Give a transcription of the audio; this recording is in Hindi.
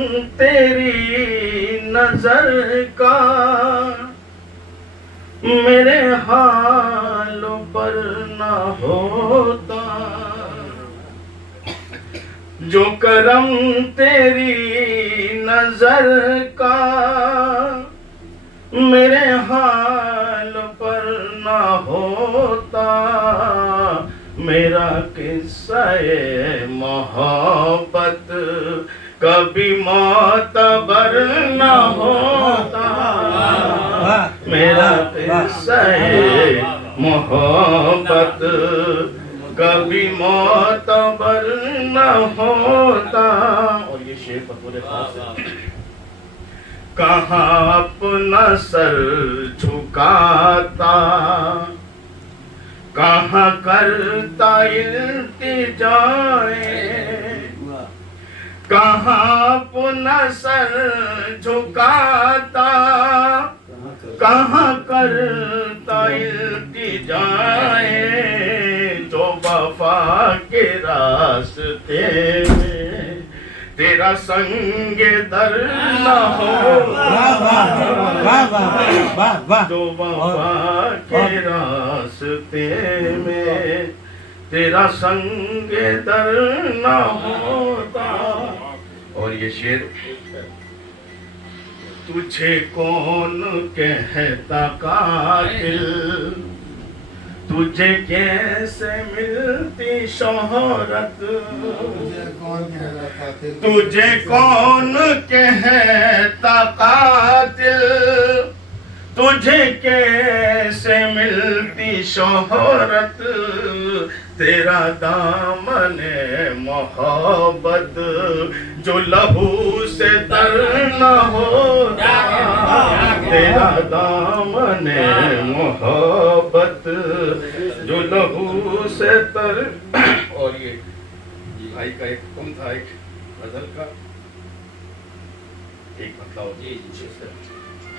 तेरी नजर का मेरे हाल पर न होता, जो करम तेरी नजर का मेरे हाल पर न होता, मेरा किस्सा-ए मोहब्बत कभी मोतबर न होता, मेरा किस्सा-ए मोहब्बत कभी मोतबर न होता। और ये शेर बतौर खास है। कहाँ अपना सर झुकाता, कहाँ करता इल्तिजाए, कहाँ अपना सर झुकाता, कहाँ करता इल्तिजाए, जो वफा के रास्ते में तेरा संगे दर न हो, जो वफा के रास्ते में तेरा संगे दर न होता। और ये शेर, तुझे कौन कहता कातिल, तुझे कैसे मिलती शोहरत, तुझे कौन कहता कातिल, तुझे कैसे मिलती शोहरत, तेरा दामने मोहब्बत जो लहू से तर न होता, तेरा दामने मोहब्बत जो लहू से तर। और ये भाई का एक हुक्म था, एक गजल का एक मतलब